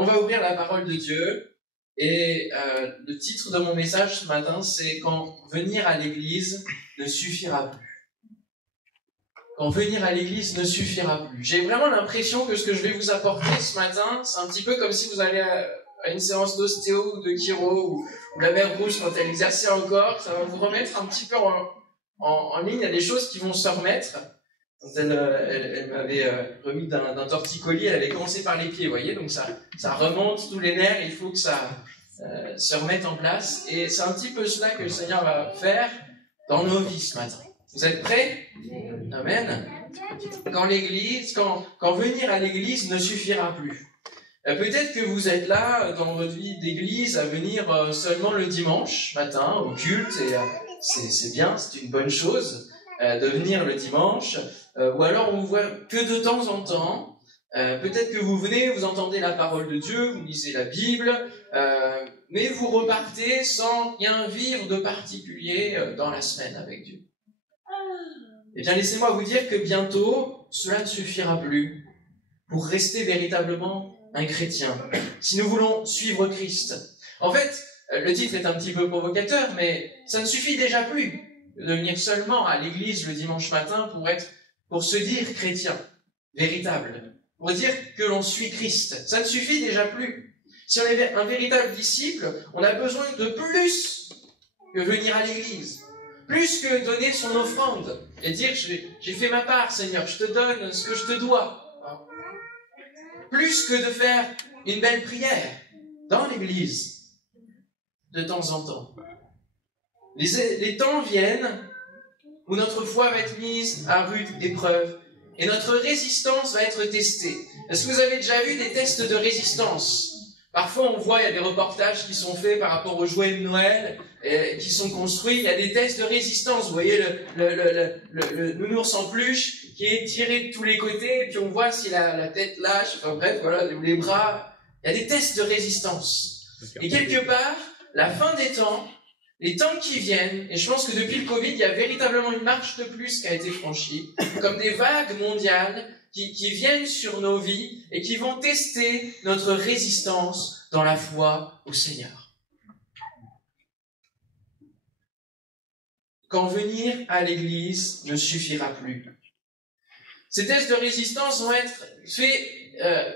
On va ouvrir la parole de Dieu et le titre de mon message ce matin, c'est « Quand venir à l'église ne suffira plus ». Quand venir à l'église ne suffira plus. J'ai vraiment l'impression que ce que je vais vous apporter ce matin, c'est un petit peu comme si vous allez à une séance d'ostéo ou de chiro ou la mère rouge quand elle exerçait encore, ça va vous remettre un petit peu en ligne. Il y a des choses qui vont se remettre. Quand elle m'avait remis d'un torticolis, elle avait commencé par les pieds, vous voyez, donc ça remonte tous les nerfs, il faut que ça se remette en place. Et c'est un petit peu cela que le Seigneur va faire dans nos vies ce matin. Vous êtes prêts? Amen. Quand venir à l'église ne suffira plus. Peut-être que vous êtes là dans votre vie d'église à venir seulement le dimanche matin au culte, et c'est bien, c'est une bonne chose de venir le dimanche, ou alors on vous voit que de temps en temps. Peut-être que vous venez, vous entendez la parole de Dieu, vous lisez la Bible, mais vous repartez sans rien vivre de particulier dans la semaine avec Dieu. Eh bien, laissez-moi vous dire que bientôt, cela ne suffira plus pour rester véritablement un chrétien, si nous voulons suivre Christ. En fait, le titre est un petit peu provocateur, mais ça ne suffit déjà plus de venir seulement à l'église le dimanche matin pour se dire chrétien, véritable, pour dire que l'on suit Christ. Ça ne suffit déjà plus. Si on est un véritable disciple, on a besoin de plus que venir à l'église, plus que donner son offrande et dire j'ai fait ma part, Seigneur, je te donne ce que je te dois. Plus que de faire une belle prière dans l'église de temps en temps. Les temps viennent où notre foi va être mise à rude épreuve et notre résistance va être testée. Est-ce que vous avez déjà vu des tests de résistance? Parfois, on voit, il y a des reportages qui sont faits par rapport aux jouets de Noël qui sont construits. Il y a des tests de résistance. Vous voyez le nounours en peluche qui est tiré de tous les côtés, et puis on voit si la tête lâche, enfin bref, voilà, les bras. Il y a des tests de résistance. Et quelque part, la fin des temps, les temps qui viennent, et je pense que depuis le Covid, il y a véritablement une marche de plus qui a été franchie, comme des vagues mondiales qui viennent sur nos vies et qui vont tester notre résistance dans la foi au Seigneur. Quand venir à l'église ne suffira plus. Ces tests de résistance vont être faits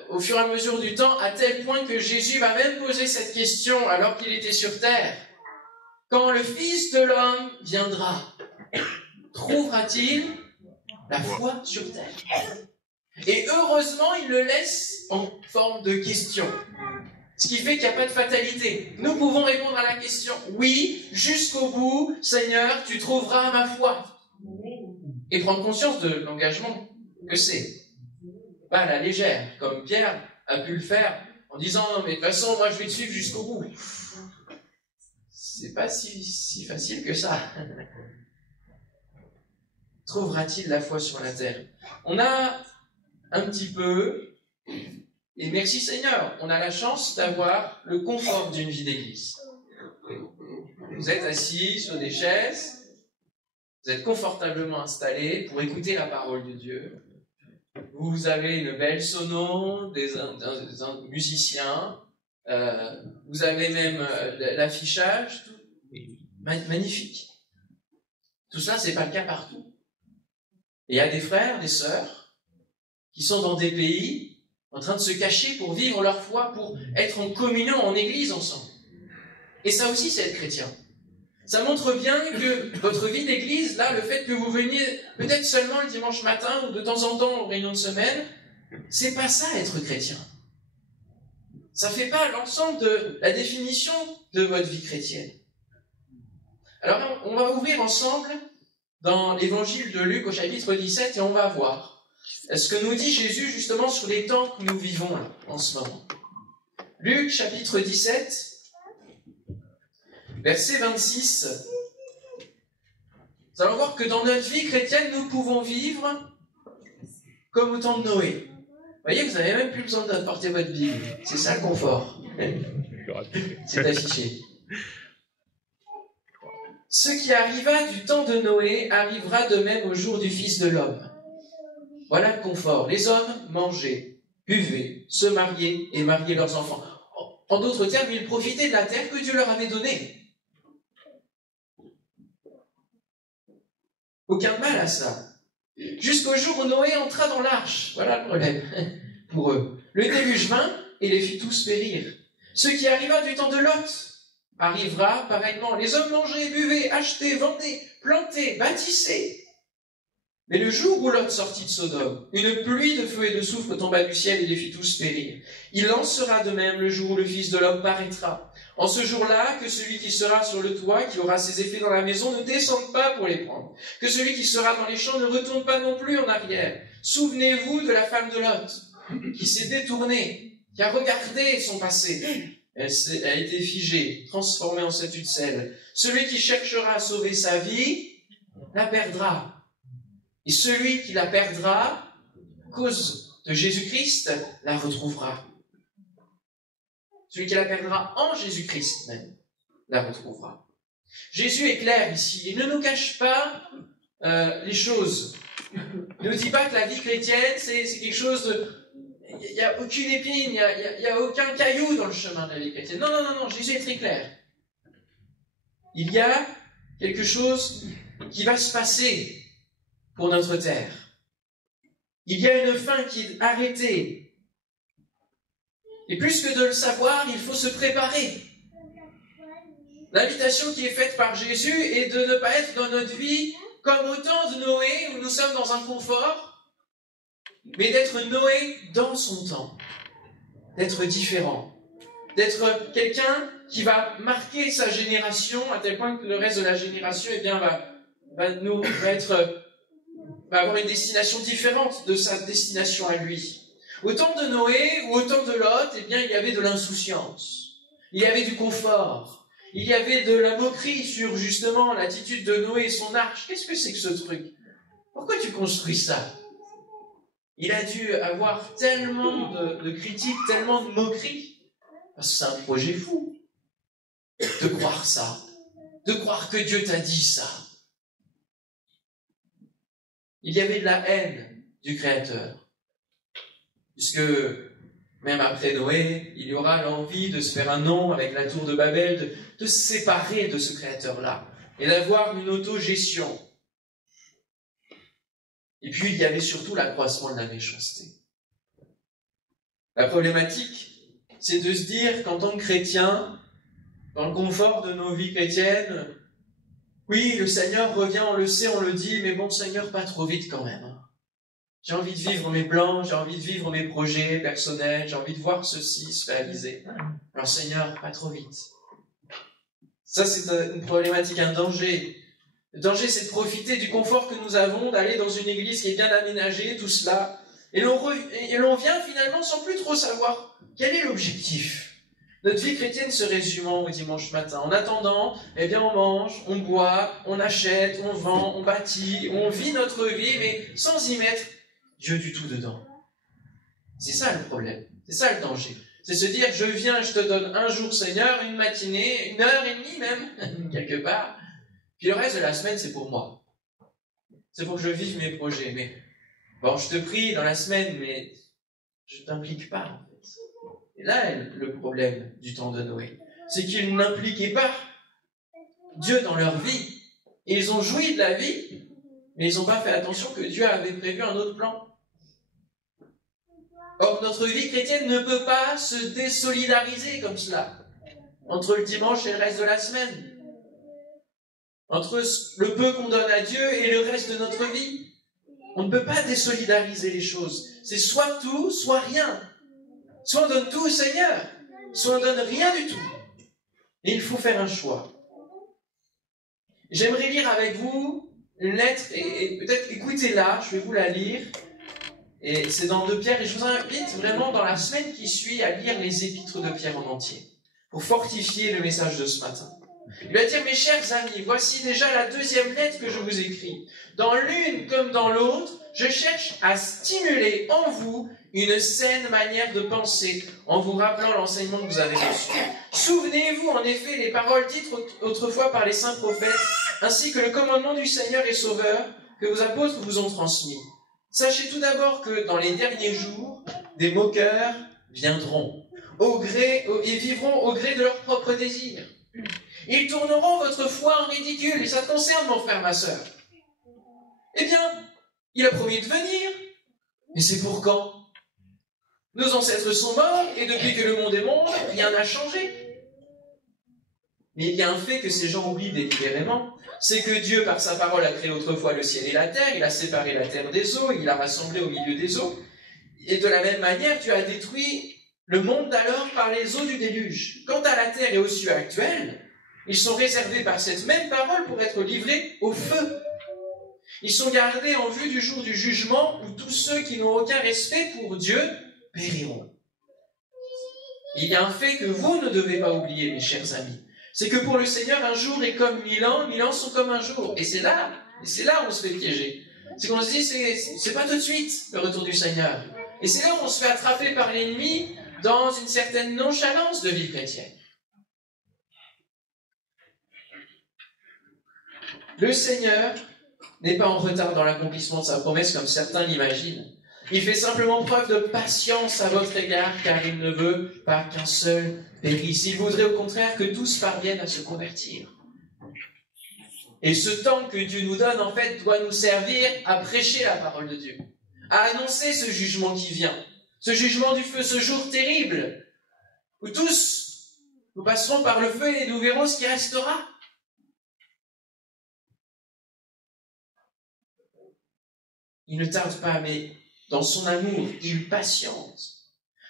au fur et à mesure du temps, à tel point que Jésus va même poser cette question alors qu'il était sur terre. Quand le Fils de l'homme viendra, trouvera-t-il la foi sur terre? Et heureusement, il le laisse en forme de question. Ce qui fait qu'il n'y a pas de fatalité. Nous pouvons répondre à la question, oui, jusqu'au bout, Seigneur, tu trouveras ma foi. Et prendre conscience de l'engagement que c'est. Pas à la légère, comme Pierre a pu le faire, en disant, non, mais de toute façon, moi je vais te suivre jusqu'au bout. C'est pas si facile que ça. Trouvera-t-il la foi sur la terre? On a un petit peu, et merci Seigneur, on a la chance d'avoir le confort d'une vie d'église. Vous êtes assis sur des chaises, vous êtes confortablement installés pour écouter la parole de Dieu. Vous avez une belle sono, des musiciens, vous avez même l'affichage, tout. Magnifique. Tout ça, c'est pas le cas partout. Et il y a des frères, des sœurs, qui sont dans des pays en train de se cacher pour vivre leur foi, pour être en communion, en église ensemble. Et ça aussi, c'est être chrétien. Ça montre bien que votre vie d'église, là, le fait que vous veniez peut-être seulement le dimanche matin ou de temps en temps aux réunions de semaine, c'est pas ça être chrétien. Ça fait pas l'ensemble de la définition de votre vie chrétienne. Alors, on va ouvrir ensemble dans l'évangile de Luc au chapitre 17 et on va voir ce que nous dit Jésus justement sur les temps que nous vivons là, en ce moment. Luc chapitre 17, verset 26. Nous allons voir que dans notre vie chrétienne, nous pouvons vivre comme au temps de Noé. Vous voyez, vous n'avez même plus besoin d'apporter votre Bible. C'est ça le confort. C'est affiché. Ce qui arriva du temps de Noé arrivera de même au jour du Fils de l'homme. Voilà le confort. Les hommes mangeaient, buvaient, se mariaient et mariaient leurs enfants. En d'autres termes, ils profitaient de la terre que Dieu leur avait donnée. Aucun mal à ça. Jusqu'au jour où Noé entra dans l'arche. Voilà le problème pour eux. Le déluge vint et les fit tous périr. Ce qui arriva du temps de Lot arrivera pareillement. Les hommes mangeaient, buvaient, achetaient, vendaient, plantaient, bâtissaient. Mais le jour où Lot sortit de Sodome, une pluie de feu et de soufre tomba du ciel et les fit tous périr. Il en sera de même le jour où le Fils de l'homme paraîtra. En ce jour-là, que celui qui sera sur le toit, qui aura ses effets dans la maison, ne descende pas pour les prendre. Que celui qui sera dans les champs ne retourne pas non plus en arrière. Souvenez-vous de la femme de Lot, qui s'est détournée, qui a regardé son passé. Elle a été figée, transformée en statue de sel. Celui qui cherchera à sauver sa vie, la perdra. Et celui qui la perdra, à cause de Jésus-Christ, la retrouvera. Celui qui la perdra en Jésus-Christ même, la retrouvera. Jésus est clair ici. Il ne nous cache pas les choses. Il ne nous dit pas que la vie chrétienne, c'est quelque chose de... Il n'y a aucune épine, il n'y a aucun caillou dans le chemin de la vie chrétienne. Non, Jésus est très clair. Il y a quelque chose qui va se passer pour notre terre. Il y a une fin qui est arrêtée. Et plus que de le savoir, il faut se préparer. L'invitation qui est faite par Jésus est de ne pas être dans notre vie comme au temps de Noé, où nous sommes dans un confort, mais d'être Noé dans son temps, d'être différent, d'être quelqu'un qui va marquer sa génération à tel point que le reste de la génération va avoir une destination différente de sa destination à lui. Au temps de Noé ou au temps de Lot, il y avait de l'insouciance, il y avait du confort, il y avait de la moquerie sur justement l'attitude de Noé et son arche. Qu'est-ce que c'est que ce truc? Pourquoi tu construis ça? Il a dû avoir tellement de critiques, tellement de moqueries, parce que c'est un projet fou de croire ça, de croire que Dieu t'a dit ça. Il y avait de la haine du Créateur. Puisque, même après Noé, il y aura l'envie de se faire un nom avec la tour de Babel, de se séparer de ce Créateur-là, et d'avoir une autogestion. Et puis, il y avait surtout l'accroissement de la méchanceté. La problématique, c'est de se dire qu'en tant que chrétien, dans le confort de nos vies chrétiennes, oui, le Seigneur revient, on le sait, on le dit, mais bon, Seigneur, pas trop vite quand même. J'ai envie de vivre mes plans, j'ai envie de vivre mes projets personnels, j'ai envie de voir ceci se réaliser. Alors Seigneur, pas trop vite. Ça, c'est une problématique, un danger. Le danger, c'est de profiter du confort que nous avons, d'aller dans une église qui est bien aménagée, tout cela. Et l'on vient finalement sans plus trop savoir quel est l'objectif. Notre vie chrétienne se résumant au dimanche matin. En attendant, on mange, on boit, on achète, on vend, on bâtit, on vit notre vie, mais sans y mettre Dieu du tout dedans. C'est ça le problème. C'est ça le danger. C'est se dire, je viens, je te donne un jour, Seigneur, une matinée, 1h30 même, quelque part. Puis le reste de la semaine, c'est pour moi. C'est pour que je vive mes projets. Mais bon, je te prie dans la semaine, mais je ne t'implique pas, en fait. Et là, le problème du temps de Noé, c'est qu'ils n'impliquaient pas Dieu dans leur vie. Et ils ont joui de la vie, mais ils n'ont pas fait attention que Dieu avait prévu un autre plan. Or, notre vie chrétienne ne peut pas se désolidariser comme cela, entre le dimanche et le reste de la semaine, entre le peu qu'on donne à Dieu et le reste de notre vie. On ne peut pas désolidariser les choses. C'est soit tout, soit rien. Soit on donne tout au Seigneur, soit on donne rien du tout. Et il faut faire un choix. J'aimerais lire avec vous une lettre, et peut-être écoutez-la, je vais vous la lire. Et c'est dans 2 Pierre, et je vous invite vraiment dans la semaine qui suit à lire les épîtres de Pierre en entier, pour fortifier le message de ce matin. Il va dire, mes chers amis, voici déjà la 2e lettre que je vous écris. Dans l'une comme dans l'autre, je cherche à stimuler en vous une saine manière de penser, en vous rappelant l'enseignement que vous avez reçu. Souvenez-vous en effet les paroles dites autrefois par les saints prophètes, ainsi que le commandement du Seigneur et Sauveur que vos apôtres vous ont transmis. Sachez tout d'abord que dans les derniers jours, des moqueurs viendront, et vivront au gré de leurs propres désirs. Ils tourneront votre foi en ridicule, et ça te concerne, mon frère, ma sœur. Eh bien, il a promis de venir, mais c'est pour quand? Nos ancêtres sont morts, et depuis que le monde est monde, rien n'a changé. Mais il y a un fait que ces gens oublient délibérément, c'est que Dieu, par sa parole, a créé autrefois le ciel et la terre, il a séparé la terre des eaux, il l'a rassemblé au milieu des eaux, et de la même manière, Dieu a détruit le monde d'alors par les eaux du déluge. Quant à la terre et aux cieux actuels, ils sont réservés par cette même parole pour être livrés au feu. Ils sont gardés en vue du jour du jugement où tous ceux qui n'ont aucun respect pour Dieu périront. Il y a un fait que vous ne devez pas oublier, mes chers amis. C'est que pour le Seigneur, un jour est comme 1000 ans sont comme un jour. Et c'est là où on se fait piéger. C'est qu'on se dit, c'est pas tout de suite le retour du Seigneur. Et c'est là où on se fait attraper par l'ennemi dans une certaine nonchalance de vie chrétienne. Le Seigneur n'est pas en retard dans l'accomplissement de sa promesse comme certains l'imaginent. Il fait simplement preuve de patience à votre égard car il ne veut pas qu'un seul périsse. Il voudrait au contraire que tous parviennent à se convertir. Et ce temps que Dieu nous donne, en fait, doit nous servir à prêcher la parole de Dieu, à annoncer ce jugement qui vient, ce jugement du feu, ce jour terrible, où tous nous passerons par le feu et nous verrons ce qui restera. Il ne tarde pas, mais dans son amour, il patiente.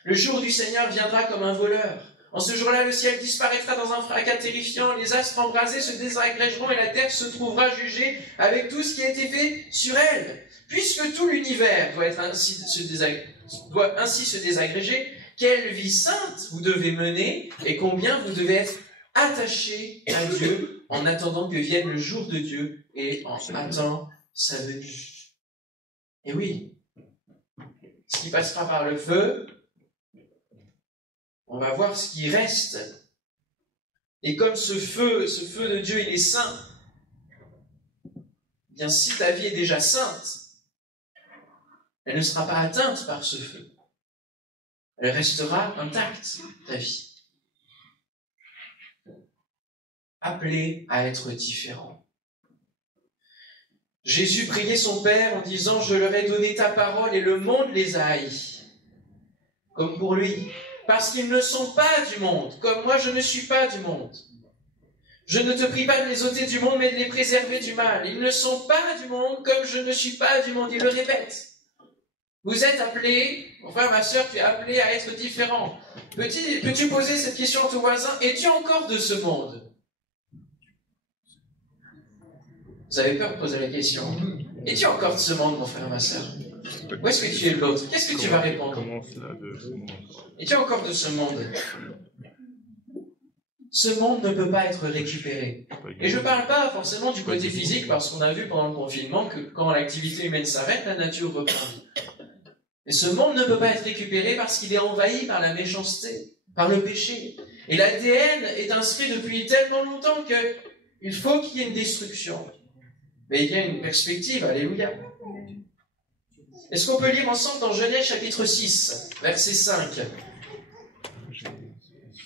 Le jour du Seigneur viendra comme un voleur. En ce jour-là, le ciel disparaîtra dans un fracas terrifiant, les astres embrasés se désagrégeront et la terre se trouvera jugée avec tout ce qui a été fait sur elle. Puisque tout l'univers doit ainsi se désagréger, quelle vie sainte vous devez mener et combien vous devez être attachés à Dieu en attendant que vienne le jour de Dieu et en attendant sa venue. Et oui, ce qui passera par le feu, on va voir ce qui reste. Et comme ce feu de Dieu, il est saint, eh bien si ta vie est déjà sainte, elle ne sera pas atteinte par ce feu. Elle restera intacte, ta vie. Appelé à être différent. Jésus priait son Père en disant « Je leur ai donné ta parole et le monde les a haïs. » Comme pour lui. Parce qu'ils ne sont pas du monde, comme moi je ne suis pas du monde. Je ne te prie pas de les ôter du monde, mais de les préserver du mal. Ils ne sont pas du monde, comme je ne suis pas du monde. Il le répète. Vous êtes appelés, mon frère, ma sœur, tu es appelé à être différent. Peux-tu poser cette question à ton voisin? Es-tu encore de ce monde? Vous avez peur de poser la question. Es-tu encore de ce monde, mon frère, ma sœur? Où est-ce que tu es de l'autre? Qu'est-ce que tu vas répondre? Es-tu encore de ce monde? Ce monde ne peut pas être récupéré. Et je ne parle pas forcément du côté physique, parce qu'on a vu pendant le confinement que quand l'activité humaine s'arrête, la nature reprend vie. Mais ce monde ne peut pas être récupéré parce qu'il est envahi par la méchanceté, par le péché. Et l'ADN est inscrit depuis tellement longtemps qu'il faut qu'il y ait une destruction. Mais il y a une perspective, alléluia. Est-ce qu'on peut lire ensemble dans Genèse chapitre 6, verset 5?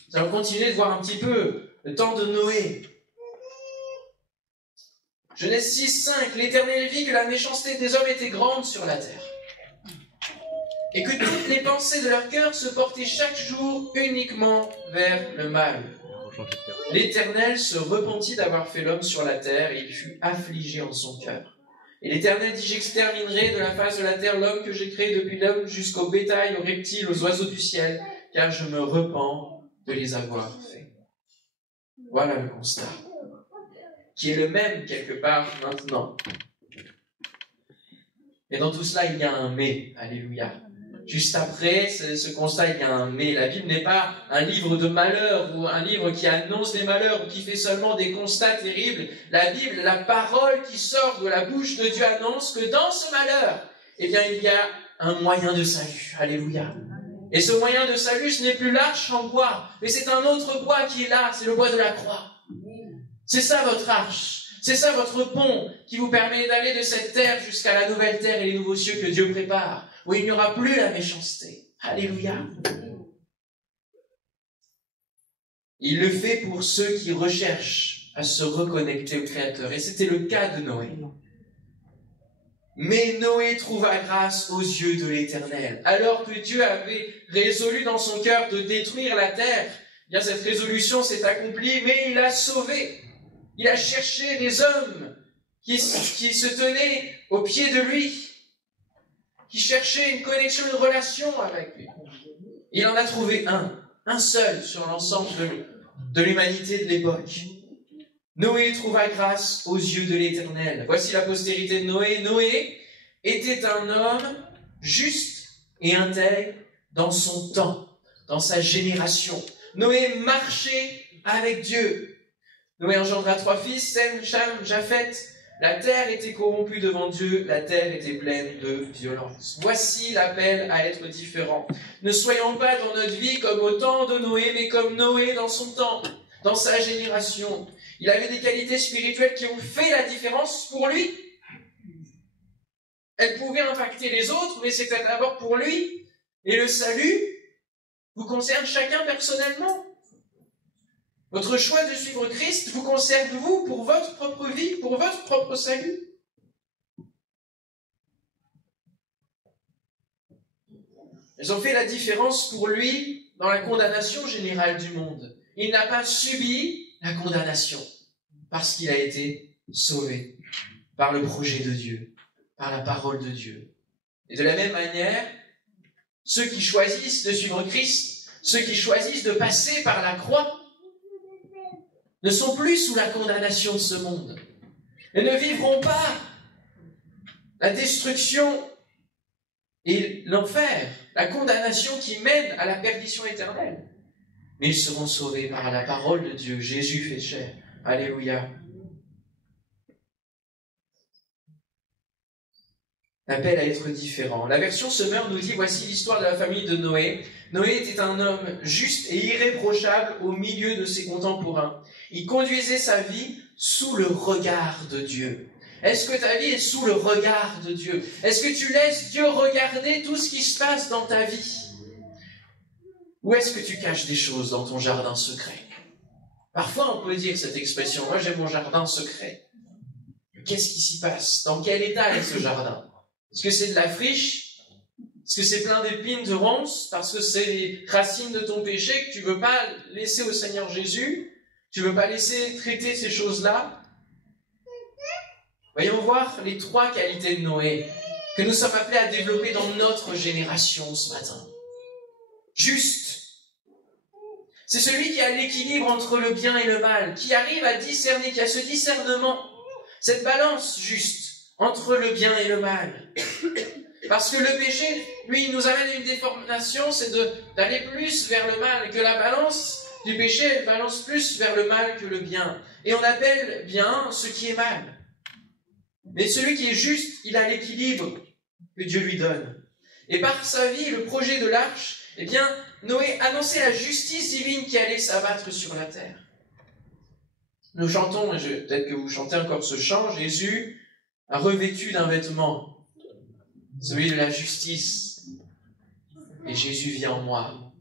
Nous allons continuer de voir un petit peu le temps de Noé. Genèse 6, 5. L'Éternel vit que la méchanceté des hommes était grande sur la terre, et que toutes les pensées de leur cœur se portaient chaque jour uniquement vers le mal. L'Éternel se repentit d'avoir fait l'homme sur la terre, et il fut affligé en son cœur. Et l'Éternel dit, j'exterminerai de la face de la terre l'homme que j'ai créé depuis l'homme jusqu'au bétail, aux reptiles, aux oiseaux du ciel, car je me repens de les avoir faits. Voilà le constat, qui est le même quelque part maintenant. Et dans tout cela, il y a un mais, alléluia. Juste après ce constat, il y a un mais. La Bible n'est pas un livre de malheur ou un livre qui annonce des malheurs ou qui fait seulement des constats terribles. La Bible, la parole qui sort de la bouche de Dieu annonce que dans ce malheur, eh bien, il y a un moyen de salut. Alléluia. Et ce moyen de salut, ce n'est plus l'arche en bois, mais c'est un autre bois qui est là, c'est le bois de la croix. C'est ça votre arche. C'est ça votre pont qui vous permet d'aller de cette terre jusqu'à la nouvelle terre et les nouveaux cieux que Dieu prépare, où il n'y aura plus la méchanceté. Alléluia. Il le fait pour ceux qui recherchent à se reconnecter au Créateur. Et c'était le cas de Noé. Mais Noé trouva grâce aux yeux de l'Éternel. Alors que Dieu avait résolu dans son cœur de détruire la terre, bien cette résolution s'est accomplie, mais il a sauvé. Il a cherché des hommes qui se tenaient au pied de lui, qui cherchaient une connexion, une relation avec lui. Il en a trouvé un seul sur l'ensemble de l'humanité de l'époque. Noé trouva grâce aux yeux de l'Éternel. Voici la postérité de Noé. Noé était un homme juste et intègre dans son temps, dans sa génération. Noé marchait avec Dieu. Noé engendra 3 fils, Sem, Cham, Japheth. La terre était corrompue devant Dieu, la terre était pleine de violence. Voici l'appel à être différent. Ne soyons pas dans notre vie comme au temps de Noé, mais comme Noé dans son temps, dans sa génération. Il avait des qualités spirituelles qui ont fait la différence pour lui. Elles pouvaient impacter les autres, mais c'était d'abord pour lui. Et le salut vous concerne chacun personnellement. Votre choix de suivre Christ vous concerne vous pour votre propre vie, pour votre propre salut. Ils ont fait la différence pour lui dans la condamnation générale du monde. Il n'a pas subi la condamnation parce qu'il a été sauvé par le projet de Dieu, par la parole de Dieu. Et de la même manière, ceux qui choisissent de suivre Christ, ceux qui choisissent de passer par la croix, ne sont plus sous la condamnation de ce monde et ne vivront pas la destruction et l'enfer, la condamnation qui mène à la perdition éternelle. Mais ils seront sauvés par la parole de Dieu. Jésus fait chair. Alléluia. L'appel à être différent. La version Semeur nous dit, voici l'histoire de la famille de Noé. Noé était un homme juste et irréprochable au milieu de ses contemporains. Il conduisait sa vie sous le regard de Dieu. Est-ce que ta vie est sous le regard de Dieu? Est-ce que tu laisses Dieu regarder tout ce qui se passe dans ta vie? Ou est-ce que tu caches des choses dans ton jardin secret? Parfois on peut dire cette expression, moi j'ai mon jardin secret. Qu'est-ce qui s'y passe? Dans quel état est ce jardin? Est-ce que c'est de la friche? Est-ce que c'est plein d'épines, de ronces? Parce que c'est les racines de ton péché que tu ne veux pas laisser au Seigneur Jésus? Tu ne veux pas laisser traiter ces choses-là? Voyons voir les 3 qualités de Noé que nous sommes appelés à développer dans notre génération ce matin. Juste. C'est celui qui a l'équilibre entre le bien et le mal, qui arrive à discerner, qui a ce discernement, cette balance juste entre le bien et le mal. Parce que le péché, lui, il nous amène à une déformation, c'est d'aller plus vers le mal, que la balance du péché, elle balance plus vers le mal que le bien. Et on appelle bien ce qui est mal. Mais celui qui est juste, il a l'équilibre que Dieu lui donne. Et par sa vie, le projet de l'arche, eh bien, Noé annonçait la justice divine qui allait s'abattre sur la terre. Nous chantons, peut-être que vous chantez encore ce chant, Jésus a revêtu d'un vêtement, celui de la justice, et Jésus vit en moi.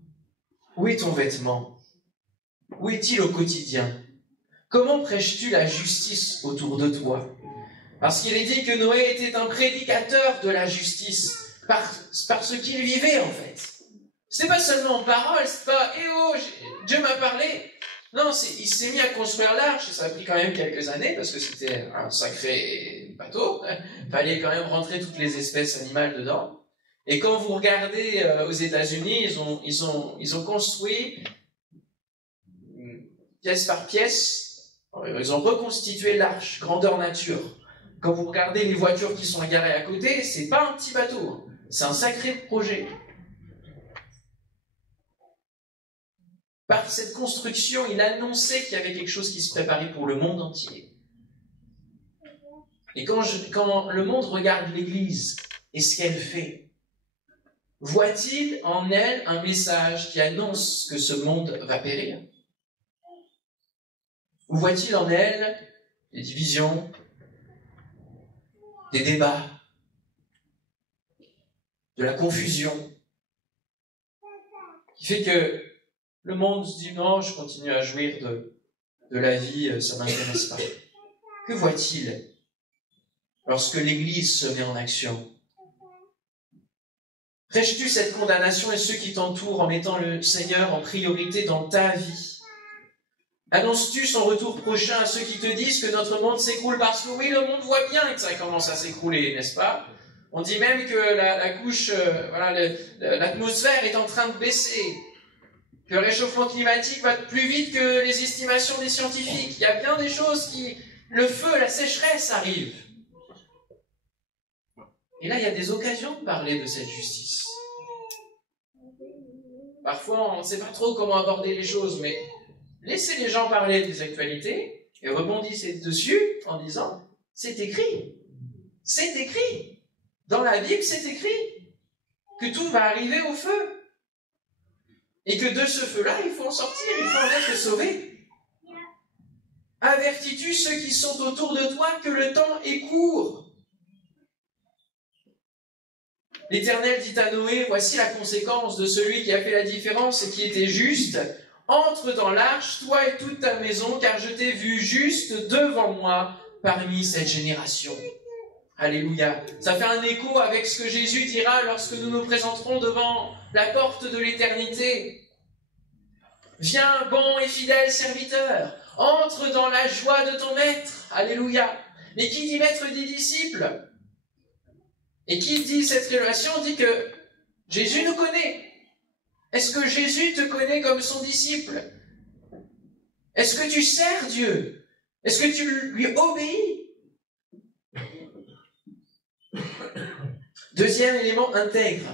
Où est ton vêtement? Où est-il au quotidien? Comment prêches-tu la justice autour de toi? Parce qu'il est dit que Noé était un prédicateur de la justice, par ce qu'il vivait en fait. C'est pas seulement en parole, c'est pas « Eh oh, Dieu m'a parlé ». Non, il s'est mis à construire l'arche, et ça a pris quand même quelques années, parce que c'était un sacré bateau. Il fallait quand même rentrer toutes les espèces animales dedans. Et quand vous regardez aux États-Unis, ils ont construit pièce par pièce, ils ont reconstitué l'arche, grandeur nature. Quand vous regardez les voitures qui sont garées à côté, c'est pas un petit bateau, c'est un sacré projet. Par cette construction, il annonçait qu'il y avait quelque chose qui se préparait pour le monde entier. Et quand le monde regarde l'Église et ce qu'elle fait, voit-il en elle un message qui annonce que ce monde va périr? Ou voit-il en elle des divisions, des débats, de la confusion? qui fait que le monde se dit non, je continue à jouir de la vie, ça m'intéresse pas. Que voit-il lorsque l'Église se met en action? Prêches-tu cette condamnation et ceux qui t'entourent en mettant le Seigneur en priorité dans ta vie? Annonces-tu son retour prochain à ceux qui te disent que notre monde s'écroule? Parce que oui, le monde voit bien que ça commence à s'écrouler, n'est-ce pas? On dit même que la couche, l'atmosphère est en train de baisser, que le réchauffement climatique va plus vite que les estimations des scientifiques. Il y a bien des choses qui... Le feu, la sécheresse arrive. Et là, il y a des occasions de parler de cette justice. Parfois, on ne sait pas trop comment aborder les choses, mais laissez les gens parler des actualités et rebondissez dessus en disant « c'est écrit, c'est écrit, dans la Bible c'est écrit que tout va arriver au feu et que de ce feu-là, il faut en sortir, il faut en être sauvé. Avertis-tu ceux qui sont autour de toi que le temps est court? L'Éternel dit à Noé, voici la conséquence de celui qui a fait la différence et qui était juste. Entre dans l'arche, toi et toute ta maison, car je t'ai vu juste devant moi parmi cette génération. Alléluia. Ça fait un écho avec ce que Jésus dira lorsque nous nous présenterons devant la porte de l'éternité. Viens, bon et fidèle serviteur, entre dans la joie de ton maître. Alléluia. Mais qui dit maître dit disciple. Et qui dit cette révélation dit que Jésus nous connaît. Est-ce que Jésus te connaît comme son disciple? Est-ce que tu sers Dieu? Est-ce que tu lui obéis? Deuxième élément, intègre.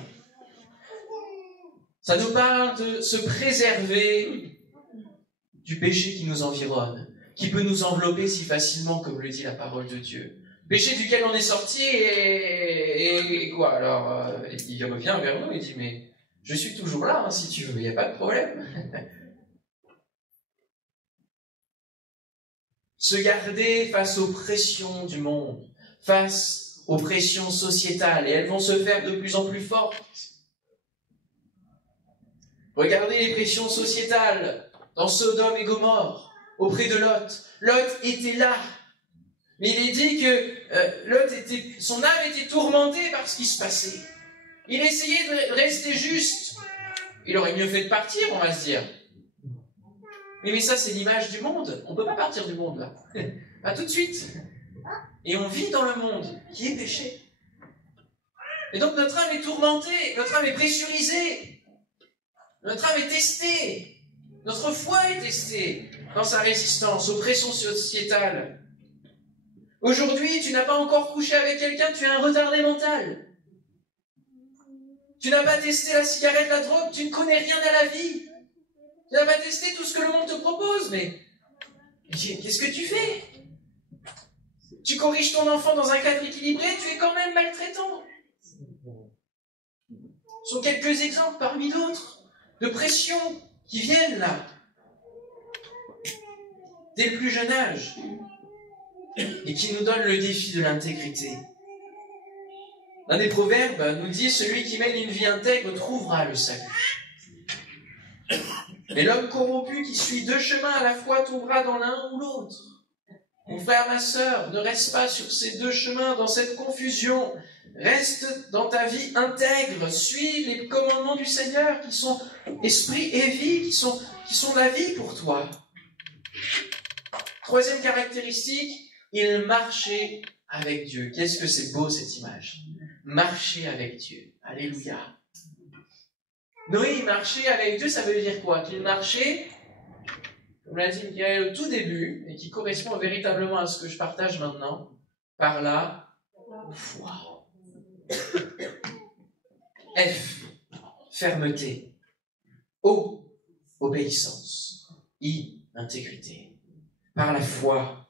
Ça nous parle de se préserver du péché qui nous environne, qui peut nous envelopper si facilement, comme le dit la parole de Dieu. Péché duquel on est sorti et quoi? Alors, il revient vers nous et dit, mais je suis toujours là, si tu veux, il n'y a pas de problème. Se garder face aux pressions du monde, face aux pressions sociétales, et elles vont se faire de plus en plus fortes. Regardez les pressions sociétales dans Sodome et Gomorrhe, auprès de Lot. Lot était là. Mais il est dit que son âme était tourmentée par ce qui se passait. Il essayait de rester juste. Il aurait mieux fait de partir, on va se dire. Mais ça, c'est l'image du monde. On ne peut pas partir du monde, là. Pas tout de suite. Et on vit dans le monde qui est péché. Et donc notre âme est tourmentée, notre âme est pressurisée, notre âme est testée, notre foi est testée dans sa résistance aux pressions sociétales. Aujourd'hui, tu n'as pas encore couché avec quelqu'un, tu es un retardé mental. Tu n'as pas testé la cigarette, la drogue, tu ne connais rien à la vie. Tu n'as pas testé tout ce que le monde te propose, mais qu'est-ce que tu fais? Tu corriges ton enfant dans un cadre équilibré, tu es quand même maltraitant. Ce sont quelques exemples parmi d'autres de pressions qui viennent là, dès le plus jeune âge, et qui nous donnent le défi de l'intégrité. L'un des proverbes nous dit « Celui qui mène une vie intègre trouvera le salut. Mais l'homme corrompu qui suit deux chemins à la fois tombera dans l'un ou l'autre. » Mon frère, ma sœur, ne reste pas sur ces deux chemins, dans cette confusion. Reste dans ta vie intègre. Suis les commandements du Seigneur qui sont esprit et vie, qui sont la vie pour toi. Troisième caractéristique, il marchait avec Dieu. Qu'est-ce que c'est beau cette image. Marcher avec Dieu. Alléluia. Noé, il marchait avec Dieu, ça veut dire quoi? Qu'il marchait, comme l'a dit Michael au tout début, et qui correspond véritablement à ce que je partage maintenant, par la foi. F, fermeté. O, obéissance. I, intégrité. Par la foi,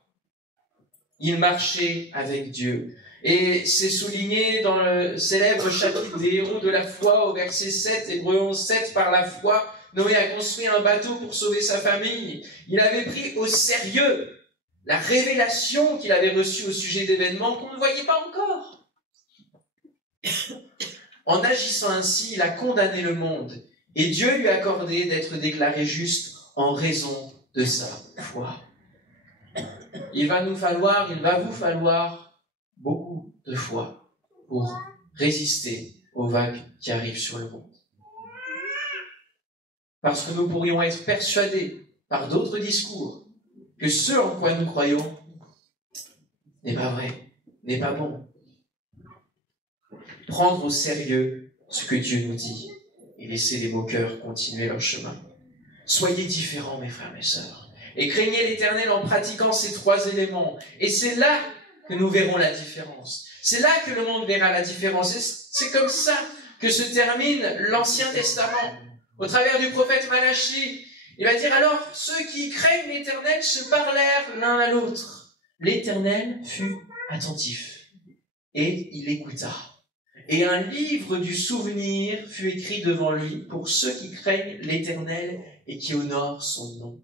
il marchait avec Dieu. Et c'est souligné dans le célèbre chapitre des héros de la foi au verset 7, Hébreux 11, 7, par la foi, Noé a construit un bateau pour sauver sa famille. Il avait pris au sérieux la révélation qu'il avait reçue au sujet d'événements qu'on ne voyait pas encore. En agissant ainsi, il a condamné le monde Et Dieu lui a accordé d'être déclaré juste en raison de sa foi. Il va vous falloir beaucoup de foi pour résister aux vagues qui arrivent sur le monde. Parce que nous pourrions être persuadés par d'autres discours que ce en quoi nous croyons n'est pas vrai, n'est pas bon. Prendre au sérieux ce que Dieu nous dit et laisser les moqueurs continuer leur chemin. Soyez différents, mes frères, mes sœurs, et craignez l'Éternel en pratiquant ces 3 éléments. Et c'est là que nous verrons la différence. C'est là que le monde verra la différence. C'est comme ça que se termine l'Ancien Testament. Au travers du prophète Malachie, il va dire alors, ceux qui craignent l'Éternel se parlèrent l'un à l'autre. L'Éternel fut attentif et il écouta. Et un livre du souvenir fut écrit devant lui pour ceux qui craignent l'Éternel et qui honorent son nom.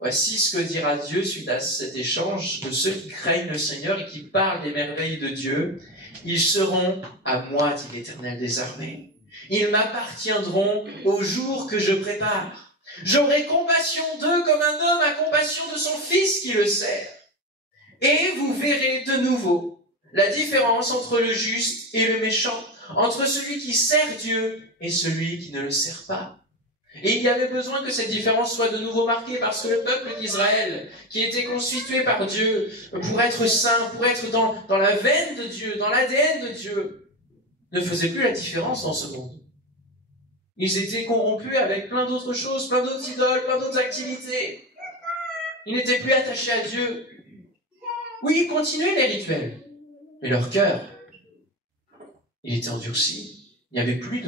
Voici ce que dira Dieu suite à cet échange de ceux qui craignent le Seigneur et qui parlent des merveilles de Dieu. Ils seront à moi, dit l'Éternel des armées. Ils m'appartiendront au jour que je prépare. J'aurai compassion d'eux comme un homme a compassion de son fils qui le sert. Et vous verrez de nouveau la différence entre le juste et le méchant, entre celui qui sert Dieu et celui qui ne le sert pas. Et il y avait besoin que cette différence soit de nouveau marquée parce que le peuple d'Israël, qui était constitué par Dieu pour être saint, pour être dans la veine de Dieu, dans l'ADN de Dieu, ne faisait plus la différence dans ce monde. Ils étaient corrompus avec plein d'autres choses, plein d'autres idoles, plein d'autres activités. Ils n'étaient plus attachés à Dieu. Oui, ils continuaient les rituels. Mais leur cœur, il était endurci. Il n'y avait plus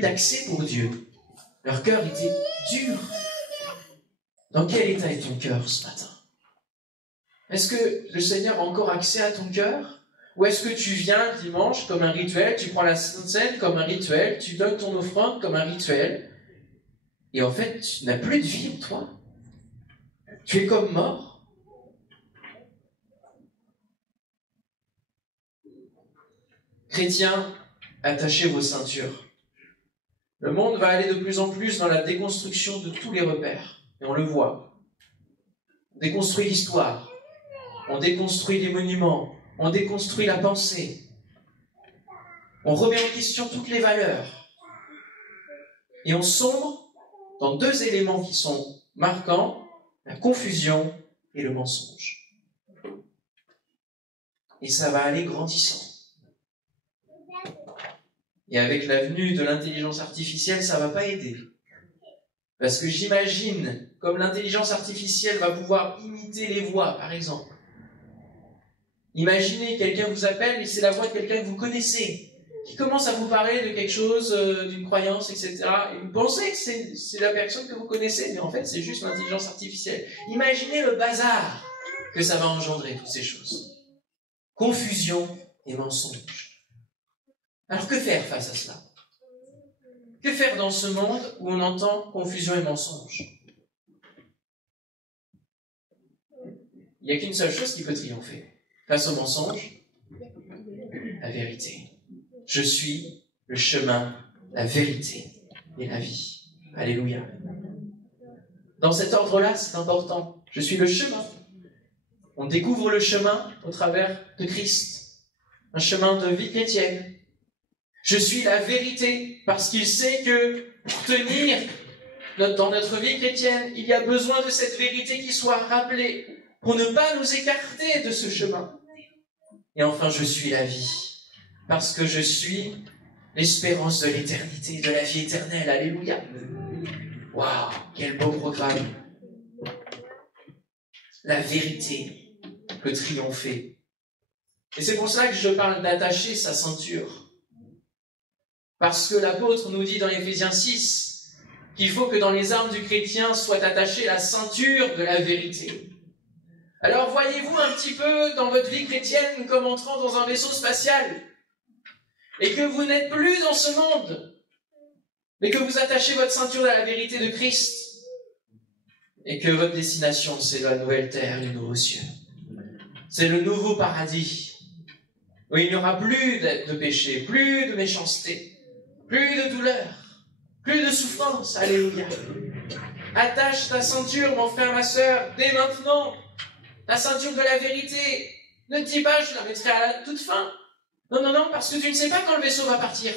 d'accès pour Dieu. Leur cœur était dur. Dans quel état est ton cœur ce matin? Est-ce que le Seigneur a encore accès à ton cœur? Ou est-ce que tu viens dimanche comme un rituel, tu prends la Sainte Seine comme un rituel, tu donnes ton offrande comme un rituel, et en fait, tu n'as plus de vie en toi? Tu es comme mort? Chrétiens, attachez vos ceintures. Le monde va aller de plus en plus dans la déconstruction de tous les repères. Et on le voit. On déconstruit l'histoire. On déconstruit les monuments. On déconstruit la pensée. On remet en question toutes les valeurs. Et on sombre dans 2 éléments qui sont marquants, la confusion et le mensonge. Et ça va aller grandissant. Et avec la venue de l'intelligence artificielle, ça ne va pas aider. Parce que j'imagine, comme l'intelligence artificielle va pouvoir imiter les voix, par exemple. Imaginez, quelqu'un vous appelle et c'est la voix de quelqu'un que vous connaissez, qui commence à vous parler de quelque chose, d'une croyance, etc. Et vous pensez que c'est la personne que vous connaissez, mais en fait, c'est juste l'intelligence artificielle. Imaginez le bazar que ça va engendrer, toutes ces choses. Confusion et mensonge. Alors que faire face à cela? Que faire dans ce monde où on entend confusion et mensonge? Il n'y a qu'une seule chose qui peut triompher. Face au mensonge, la vérité. Je suis le chemin, la vérité et la vie. Alléluia. Dans cet ordre-là, c'est important. Je suis le chemin. On découvre le chemin au travers de Christ. Un chemin de vie chrétienne. Je suis la vérité, parce qu'il sait que pour tenir dans notre vie chrétienne, il y a besoin de cette vérité qui soit rappelée pour ne pas nous écarter de ce chemin. Et enfin, je suis la vie, parce que je suis l'espérance de l'éternité, de la vie éternelle. Alléluia. Waouh, quel beau programme. La vérité peut triompher. Et c'est pour ça que je parle d'attacher sa ceinture. Parce que l'apôtre nous dit dans Éphésiens 6 qu'il faut que dans les armes du chrétien soit attachée la ceinture de la vérité. Alors voyez-vous un petit peu dans votre vie chrétienne comme entrant dans un vaisseau spatial et que vous n'êtes plus dans ce monde, mais que vous attachez votre ceinture à la vérité de Christ et que votre destination c'est la nouvelle terre et le nouveau ciel. C'est le nouveau paradis où il n'y aura plus de péché, plus de méchanceté, plus de douleur, Plus de souffrance, alléluia. Attache ta ceinture, mon frère, ma sœur, dès maintenant. La ceinture de la vérité. Ne te dis pas, je la mettrai à la toute fin. Non, non, non, parce que tu ne sais pas quand le vaisseau va partir.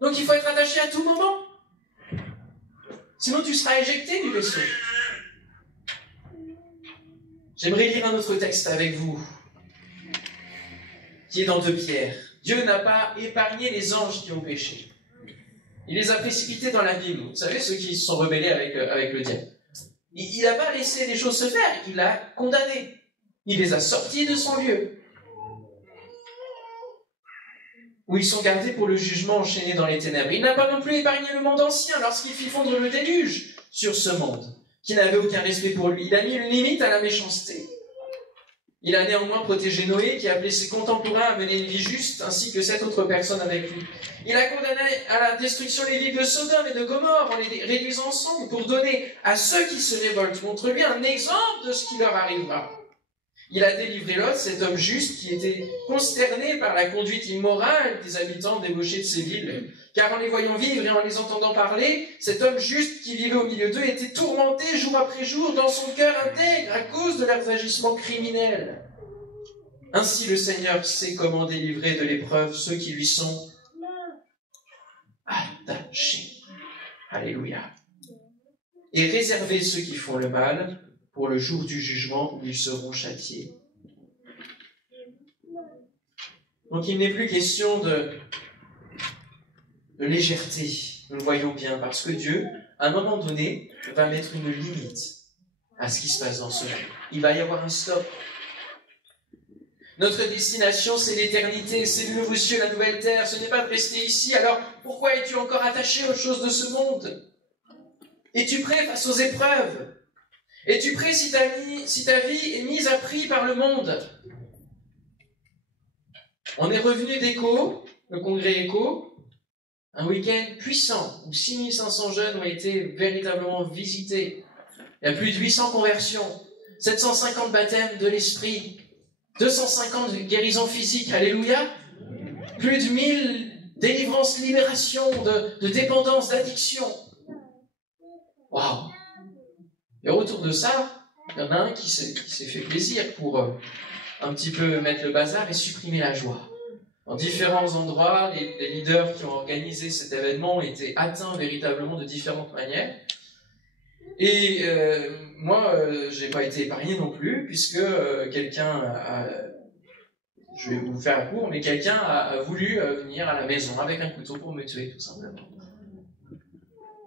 Donc il faut être attaché à tout moment. Sinon tu seras éjecté du vaisseau. J'aimerais lire un autre texte avec vous, qui est dans 2 Pierre. Dieu n'a pas épargné les anges qui ont péché. Il les a précipités dans l'abîme. Vous savez, ceux qui se sont rebellés avec le diable. Il n'a pas laissé les choses se faire, il l'a condamné. Il les a sortis de son lieu, où ils sont gardés pour le jugement, enchaînés dans les ténèbres. Il n'a pas non plus épargné le monde ancien lorsqu'il fit fondre le déluge sur ce monde, qui n'avait aucun respect pour lui. Il a mis une limite à la méchanceté. Il a néanmoins protégé Noé, qui a appelé ses contemporains à mener une vie juste, ainsi que 7 autres personnes avec lui. Il a condamné à la destruction les villes de Sodome et de Gomorrhe en les réduisant ensemble pour donner à ceux qui se révoltent contre lui un exemple de ce qui leur arrivera. Il a délivré Lot, cet homme juste qui était consterné par la conduite immorale des habitants débauchés de ces villes. Car en les voyant vivre et en les entendant parler, cet homme juste qui vivait au milieu d'eux était tourmenté jour après jour dans son cœur intègre à cause de leurs agissements criminels. Ainsi le Seigneur sait comment délivrer de l'épreuve ceux qui lui sont attachés. Alléluia. Et réserver ceux qui font le mal pour le jour du jugement où ils seront châtiés. Donc il n'est plus question de légèreté, nous le voyons bien, parce que Dieu, à un moment donné, va mettre une limite à ce qui se passe dans ce monde. Il va y avoir un stop. Notre destination, c'est l'éternité, c'est le nouveau ciel, la nouvelle terre, ce n'est pas de rester ici. Alors, pourquoi es-tu encore attaché aux choses de ce monde? Es-tu prêt face aux épreuves? Es-tu prêt si ta vie est mise à prix par le monde? On est revenu d'Écho, le congrès Écho, un week-end puissant où 6500 jeunes ont été véritablement visités. Il y a plus de 800 conversions, 750 baptêmes de l'esprit, 250 guérisons physiques, alléluia. Plus de 1000 délivrances, libérations de dépendance, d'addiction. Waouh! Et autour de ça, il y en a un qui s'est fait plaisir pour un petit peu mettre le bazar et supprimer la joie. Dans différents endroits, les leaders qui ont organisé cet événement ont été atteints véritablement de différentes manières. Et moi, je n'ai pas été épargné non plus, puisque je vais vous faire court, mais quelqu'un a voulu venir à la maison avec un couteau pour me tuer, tout simplement.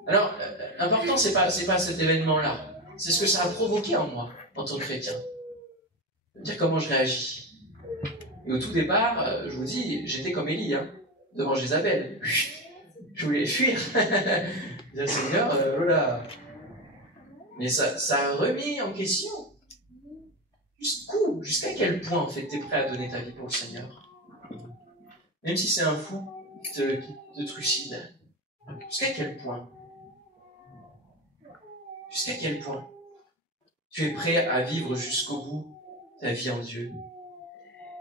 Alors, important, c'est pas cet événement-là. C'est ce que ça a provoqué en moi, en tant que chrétien. Dire comment je réagis. Et au tout départ, je vous dis, j'étais comme Élie, devant Jézabel. Je voulais fuir. Dire, Seigneur, oh là. Mais ça a remis en question. Jusqu'à quel point, en fait, tu es prêt à donner ta vie pour le Seigneur? Même si c'est un fou qui te trucide. Jusqu'à quel point? Jusqu'à quel point tu es prêt à vivre jusqu'au bout ta vie en Dieu?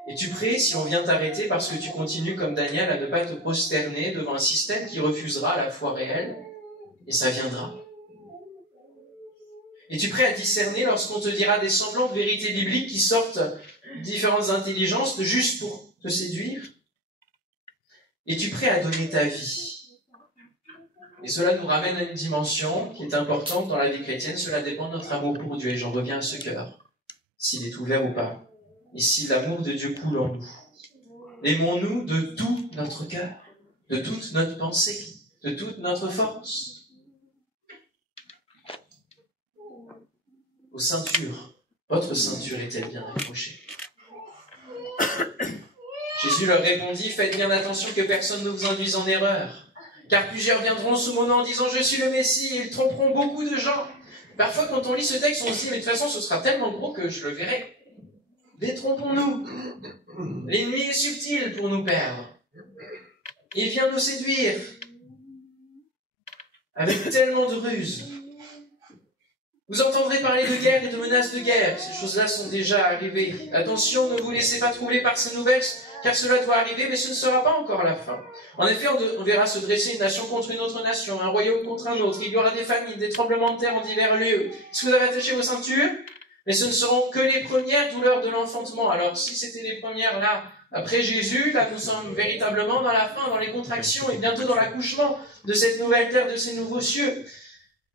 Es-tu prêt, si on vient t'arrêter parce que tu continues comme Daniel à ne pas te prosterner devant un système qui refusera la foi réelle? Et ça viendra. Es-tu prêt à discerner lorsqu'on te dira des semblants de vérités bibliques qui sortent de différentes intelligences juste pour te séduire? Es-tu prêt à donner ta vie? Et cela nous ramène à une dimension qui est importante dans la vie chrétienne. Cela dépend de notre amour pour Dieu. Et j'en reviens à ce cœur, s'il est ouvert ou pas. Et si l'amour de Dieu coule en nous. Aimons-nous de tout notre cœur, de toute notre pensée, de toute notre force. Aux ceintures, votre ceinture est-elle bien accrochée? Jésus leur répondit, faites bien attention que personne ne vous induise en erreur. Car plusieurs viendront sous mon nom en disant « Je suis le Messie » et ils tromperont beaucoup de gens. Parfois, quand on lit ce texte, on se dit « Mais de toute façon, ce sera tellement gros que je le verrai. » Détrompons-nous. L'ennemi est subtil pour nous perdre. Il vient nous séduire avec tellement de ruses. Vous entendrez parler de guerre et de menaces de guerre. Ces choses-là sont déjà arrivées. Attention, ne vous laissez pas troubler par ces nouvelles. car cela doit arriver, mais ce ne sera pas encore la fin. En effet, on verra se dresser une nation contre une autre nation, un royaume contre un autre. Il y aura des famines, des tremblements de terre en divers lieux. Est-ce que vous avez attaché vos ceintures? Mais ce ne seront que les premières douleurs de l'enfantement. Alors, si c'était les premières là, après Jésus, là nous sommes véritablement dans la fin, dans les contractions et bientôt dans l'accouchement de cette nouvelle terre, de ces nouveaux cieux.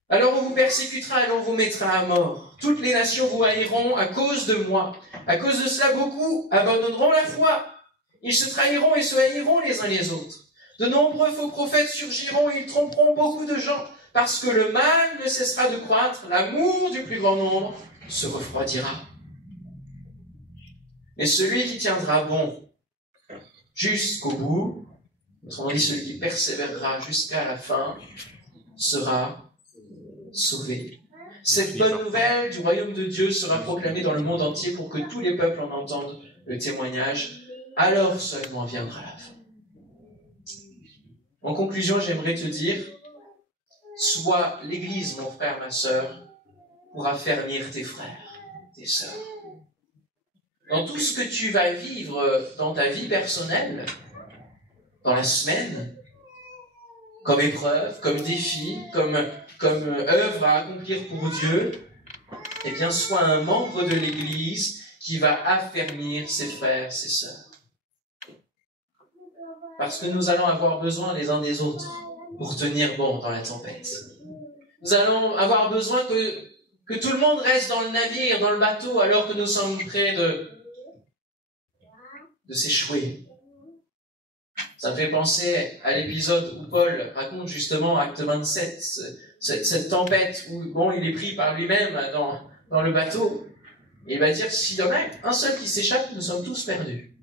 Alors on vous persécutera et l'on vous mettra à mort. Toutes les nations vous haïront à cause de moi. À cause de cela, beaucoup abandonneront la foi. Ils se trahiront et se haïront les uns les autres. De nombreux faux prophètes surgiront et ils tromperont beaucoup de gens. Parce que le mal ne cessera de croître, l'amour du plus grand nombre se refroidira. Mais celui qui tiendra bon jusqu'au bout, autrement dit celui qui persévérera jusqu'à la fin, sera sauvé. Cette bonne nouvelle du royaume de Dieu sera proclamée dans le monde entier pour que tous les peuples en entendent le témoignage. Alors seulement viendra la fin. En conclusion, j'aimerais te dire, sois l'Église, mon frère, ma sœur, pour affermir tes frères, tes sœurs. Dans tout ce que tu vas vivre dans ta vie personnelle, dans la semaine, comme épreuve, comme défi, comme œuvre à accomplir pour Dieu, eh bien, sois un membre de l'Église qui va affermir ses frères, ses sœurs. Parce que nous allons avoir besoin les uns des autres pour tenir bon dans la tempête. Nous allons avoir besoin que tout le monde reste dans le navire, dans le bateau, alors que nous sommes près de s'échouer. Ça me fait penser à l'épisode où Paul raconte justement, acte 27, cette tempête où, bon, il est pris par lui-même dans le bateau. Et il va dire, s'il y en a un seul qui s'échappe, nous sommes tous perdus.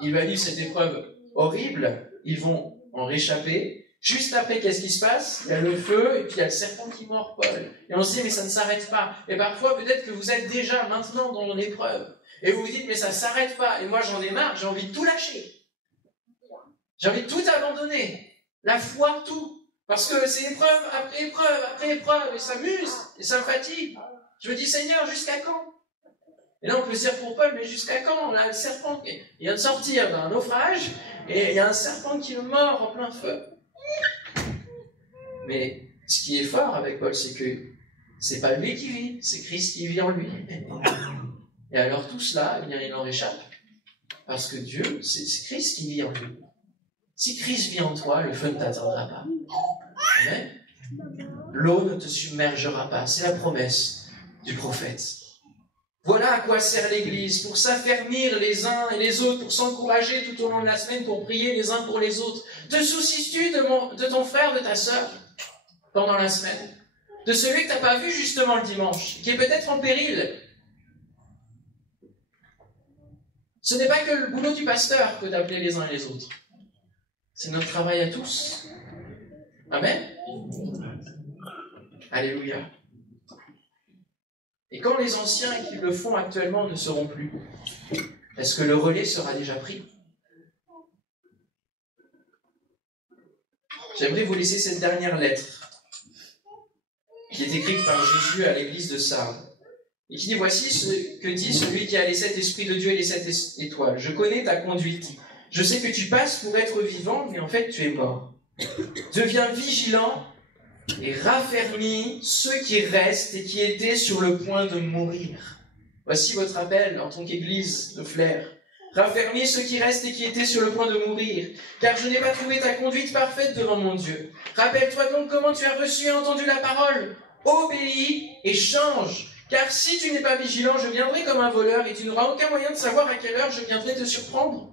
Il va vivre cette épreuve horrible, ils vont en réchapper. Juste après, qu'est-ce qui se passe? Il y a le feu, et puis il y a le serpent qui mord Paul. Et on se dit, mais ça ne s'arrête pas. Et parfois, peut-être que vous êtes déjà maintenant dans l'épreuve. Et vous vous dites, mais ça ne s'arrête pas. Et moi, j'en ai marre, j'ai envie de tout lâcher. J'ai envie de tout abandonner. La foi, tout. Parce que c'est épreuve après épreuve après épreuve, et ça m'use, et ça me fatigue. Je me dis, Seigneur, jusqu'à quand? Et là, on peut se dire pour Paul, mais jusqu'à quand? On a le serpent qui vient de sortir d'un naufrage, et il y a un serpent qui le mord en plein feu. Mais ce qui est fort avec Paul, c'est que c'est pas lui qui vit, c'est Christ qui vit en lui. Et alors tout cela, eh bien, il en réchappe. Parce que Dieu, c'est Christ qui vit en lui. Si Christ vit en toi, le feu ne t'atteindra pas. Amen. L'eau ne te submergera pas. C'est la promesse du prophète. Voilà à quoi sert l'Église, pour s'affermir les uns et les autres, pour s'encourager tout au long de la semaine, pour prier les uns pour les autres. Te soucies-tu de ton frère, de ta sœur, pendant la semaine? De celui que tu n'as pas vu justement le dimanche, qui est peut-être en péril? Ce n'est pas que le boulot du pasteur que d'appeler les uns et les autres. C'est notre travail à tous. Amen. Alléluia. Et quand les anciens qui le font actuellement ne seront plus, est-ce que le relais sera déjà pris? J'aimerais vous laisser cette dernière lettre qui est écrite par Jésus à l'église de Sardes. Et qui dit, voici ce que dit celui qui a les 7 esprits de Dieu et les 7 étoiles. Je connais ta conduite. Je sais que tu passes pour être vivant, mais en fait tu es mort. Deviens vigilant et raffermis ceux qui restent et qui étaient sur le point de mourir. Voici votre appel en tant qu'église de Flers. Raffermis ceux qui restent et qui étaient sur le point de mourir, car je n'ai pas trouvé ta conduite parfaite devant mon Dieu. Rappelle-toi donc comment tu as reçu et entendu la parole. Obéis et change. Car si tu n'es pas vigilant, je viendrai comme un voleur et tu n'auras aucun moyen de savoir à quelle heure je viendrai te surprendre.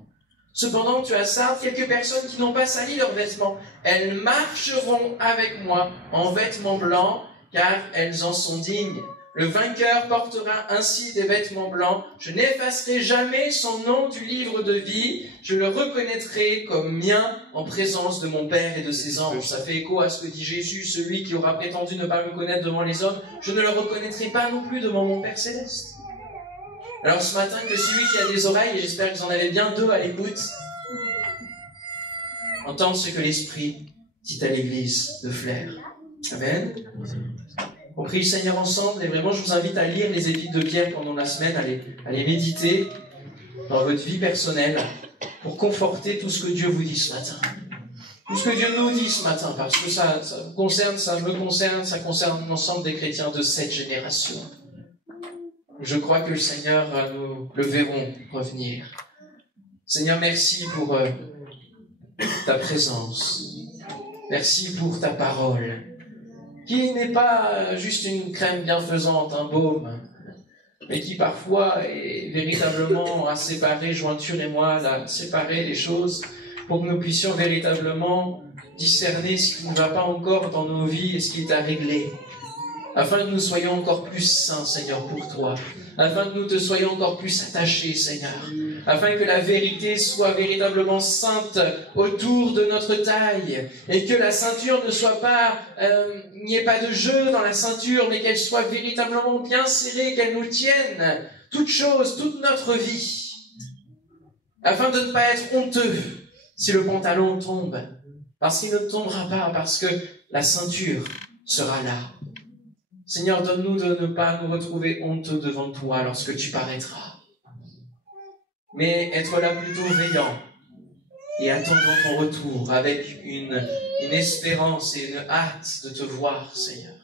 Cependant, tu as Sardes quelques personnes qui n'ont pas sali leurs vêtements. Elles marcheront avec moi en vêtements blancs, car elles en sont dignes. Le vainqueur portera ainsi des vêtements blancs. Je n'effacerai jamais son nom du livre de vie. Je le reconnaîtrai comme mien en présence de mon Père et de ses anges. Ça fait écho à ce que dit Jésus, celui qui aura prétendu ne pas me connaître devant les hommes. Je ne le reconnaîtrai pas non plus devant mon Père céleste. Alors ce matin, que celui qui a des oreilles, et j'espère que vous en avez bien 2 à l'écoute, entende ce que l'Esprit dit à l'église de Flers. Amen. On prie le Seigneur ensemble, et vraiment je vous invite à lire les épîtres de Pierre pendant la semaine, à les méditer. dans votre vie personnelle pour conforter tout ce que Dieu vous dit ce matin. Tout ce que Dieu nous dit ce matin, parce que ça me concerne, ça concerne l'ensemble des chrétiens de cette génération. Je crois que le Seigneur, nous le verrons revenir. Seigneur, merci pour ta présence. Merci pour ta parole, qui n'est pas juste une crème bienfaisante, un baume, mais qui parfois est véritablement à séparer, jointure et moelle, à séparer les choses pour que nous puissions véritablement discerner ce qui ne va pas encore dans nos vies et ce qui est à régler, afin que nous soyons encore plus saints, Seigneur, pour toi, afin que nous te soyons encore plus attachés, Seigneur, afin que la vérité soit véritablement sainte autour de notre taille, et que la ceinture ne soit pas, il n'y ait pas de jeu dans la ceinture, mais qu'elle soit véritablement bien serrée, qu'elle nous tienne, toute chose, toute notre vie, afin de ne pas être honteux si le pantalon tombe, parce qu'il ne tombera pas, parce que la ceinture sera là. Seigneur, donne-nous de ne pas nous retrouver honteux devant toi lorsque tu paraîtras, mais être là plutôt veillant et attendant ton retour avec une espérance et une hâte de te voir, Seigneur,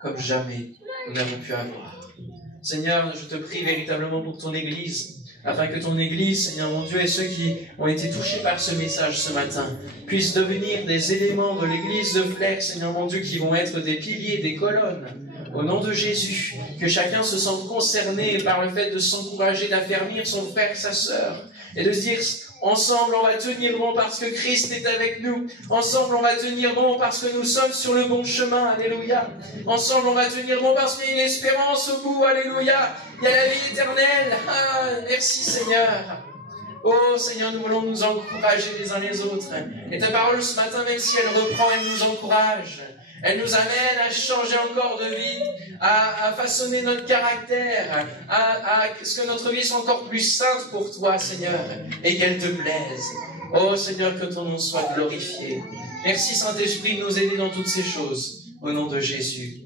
comme jamais nous n'avons pu avoir. Seigneur, je te prie véritablement pour ton Église, afin que ton Église, Seigneur mon Dieu, et ceux qui ont été touchés par ce message ce matin, puissent devenir des éléments de l'Église de Flers, Seigneur mon Dieu, qui vont être des piliers, des colonnes, au nom de Jésus, que chacun se sente concerné par le fait de s'encourager, d'affermir son frère, sa sœur, et de se dire, ensemble on va tenir bon parce que Christ est avec nous, ensemble on va tenir bon parce que nous sommes sur le bon chemin, alléluia, ensemble on va tenir bon parce qu'il y a une espérance au bout, alléluia, il y a la vie éternelle, ah, merci Seigneur. Oh Seigneur, nous voulons nous encourager les uns les autres, et ta parole ce matin, même si elle reprend, elle nous encourage. Elle nous amène à changer encore de vie, à façonner notre caractère, à ce que notre vie soit encore plus sainte pour toi, Seigneur, et qu'elle te plaise. Oh Seigneur, que ton nom soit glorifié. Merci Saint-Esprit de nous aider dans toutes ces choses. Au nom de Jésus.